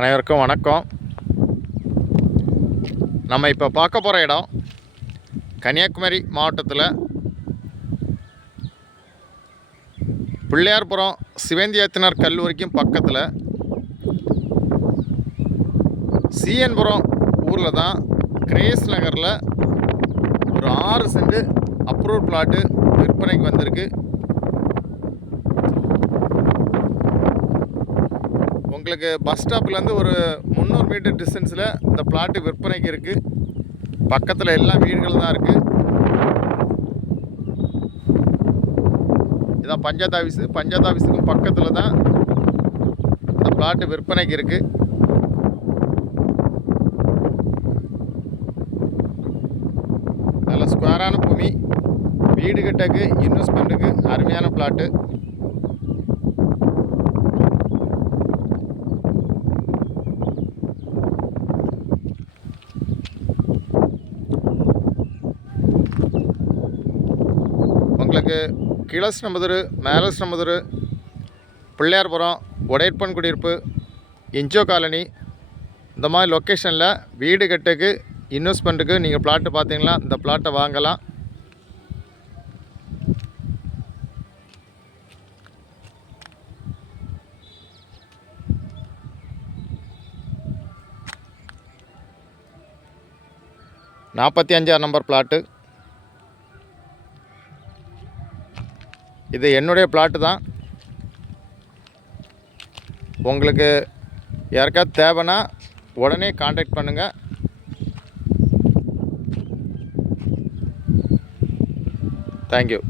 அனைவருக்கும் வணக்கம். நம்ம இப்போ பார்க்க போகிற இடம் கன்னியாகுமரி மாவட்டத்தில் பிள்ளையார்புரம் சிவேந்தியத்தினர் கல்லூரிக்கும் பக்கத்தில் சிஎன்புரம் ஊரில் தான் கிரேஸ் நகரில் ஒரு ஆறு சென்ட் அப்ரூவ் பிளாட்டு விற்பனைக்கு வந்திருக்கு. உங்களுக்கு பஸ் ஸ்டாப்லேருந்து ஒரு முந்நூறு மீட்டர் டிஸ்டன்ஸில் இந்த பிளாட்டு விற்பனைக்கு இருக்குது பக்கத்தில் எல்லா வீடுகள் தான் இருக்குது இதான் பஞ்சாயத்து ஆஃபீஸு பஞ்சாயத்து ஆஃபீஸுக்கும் பக்கத்தில் தான் இந்த பிளாட்டு விற்பனைக்கு இருக்குது நல்ல ஸ்கொயரான பூமி. வீடு கட்டக்கு இன்வெஸ்ட்மெண்ட்டுக்கு அருமையான பிளாட்டு உங்களுக்கு கீழஸ்நம்புதூர் மேலஸ்நம்புதூர் பிள்ளையார்புரம் ஒடையற்பன் குடியிருப்பு இன்ஜோ காலனி இந்த மாதிரி லொக்கேஷனில் வீடு கட்டுக்கு இன்வெஸ்ட்மெண்ட்டுக்கு நீங்கள் பிளாட்டு பார்த்தீங்கன்னா இந்த பிளாட்டை வாங்கலாம். நாற்பத்தி அஞ்சாறு நம்பர் பிளாட்டு இது என்னுடைய பிளாட்டு தான். உங்களுக்கு யாருக்காவது தேவைன்னா உடனே காண்டாக்ட் பண்ணுங்கள் தேங்க்யூ